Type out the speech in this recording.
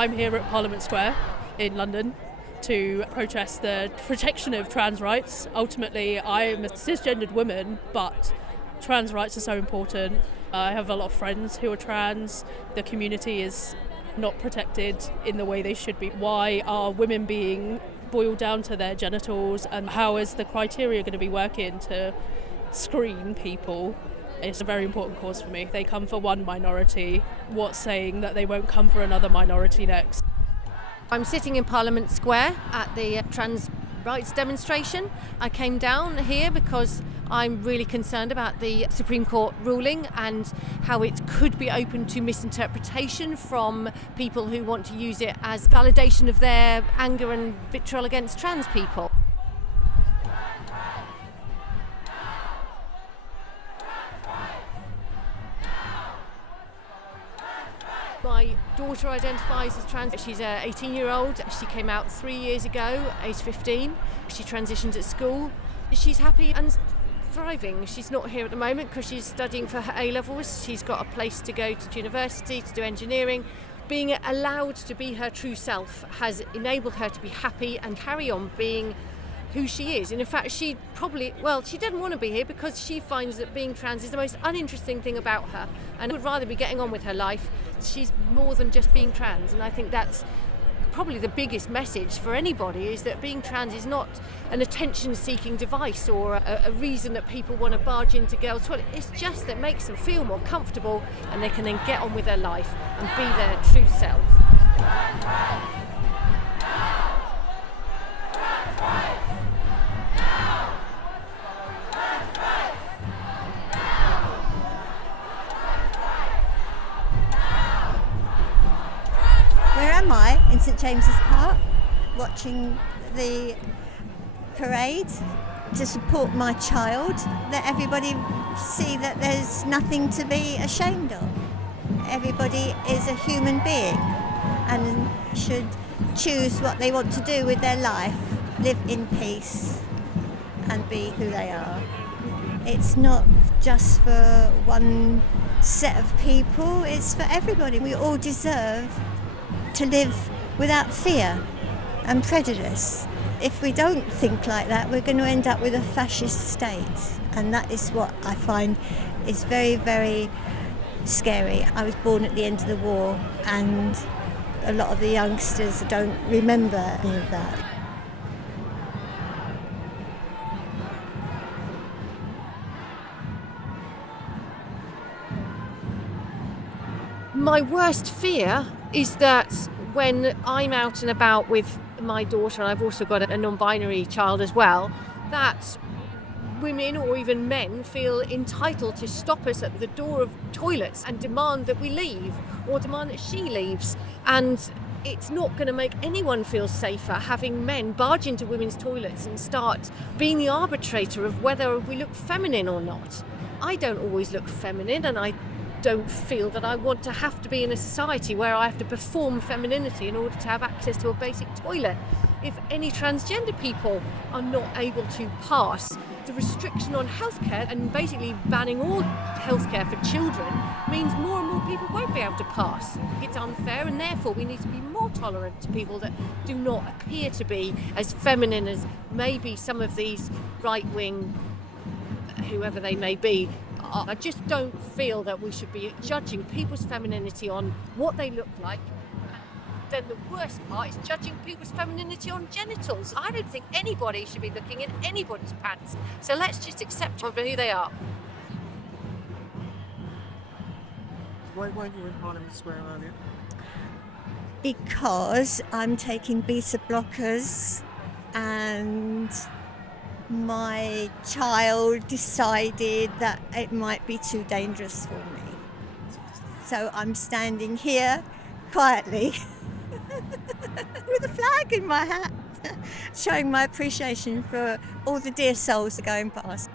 I'm here at Parliament Square in London to protest the protection of trans rights. Ultimately, I'm a cisgendered woman, but trans rights are so important. I have a lot of friends who are trans. The community is not protected in the way they should be. Why are women being boiled down to their genitals, and how is the criteria going to be working to screen people? It's a very important cause for me. They come for one minority. What's saying that they won't come for another minority next? I'm sitting in Parliament Square at the trans rights demonstration. I came down here because I'm really concerned about the Supreme Court ruling and how it could be open to misinterpretation from people who want to use it as validation of their anger and vitriol against trans people. My daughter identifies as trans. She's an 18-year-old. She came out 3 years ago, age 15. She transitioned at school. She's happy and thriving. She's not here at the moment because she's studying for her A-levels. She's got a place to go to university to do engineering. Being allowed to be her true self has enabled her to be happy and carry on being who she is. And in fact, she didn't want to be here because she finds that being trans is the most uninteresting thing about her and would rather be getting on with her life. She's more than just being trans, and I think that's probably the biggest message for anybody, is that being trans is not an attention-seeking device or a reason that people want to barge into girls' toilet. It's just that makes them feel more comfortable and they can then get on with their life and be their true selves. Where am I? In St James's Park, watching the parade to support my child. Let everybody see that there's nothing to be ashamed of. Everybody is a human being and should choose what they want to do with their life, live in peace and be who they are. It's not just for one set of people, it's for everybody. We all deserve to live without fear and prejudice. If we don't think like that, we're going to end up with a fascist state, and that is what I find is very, very scary. I was born at the end of the war, and a lot of the youngsters don't remember any of that. My worst fear is that when I'm out and about with my daughter, and I've also got a non-binary child as well, that women or even men feel entitled to stop us at the door of toilets and demand that we leave, or demand that she leaves. And it's not going to make anyone feel safer having men barge into women's toilets and start being the arbitrator of whether we look feminine or not. I don't always look feminine, and I don't feel that I want to have to be in a society where I have to perform femininity in order to have access to a basic toilet. If any transgender people are not able to pass, the restriction on healthcare and basically banning all healthcare for children means more and more people won't be able to pass. It's unfair, and therefore we need to be more tolerant to people that do not appear to be as feminine as maybe some of these right-wing, whoever they may be. I just don't feel that we should be judging people's femininity on what they look like. Then the worst part is judging people's femininity on genitals. I don't think anybody should be looking in anybody's pants. So let's just accept them for who they are. Why weren't you in Parliament Square earlier? Because I'm taking beta blockers and my child decided that it might be too dangerous for me. So I'm standing here quietly with a flag in my hat, showing my appreciation for all the dear souls that are going past.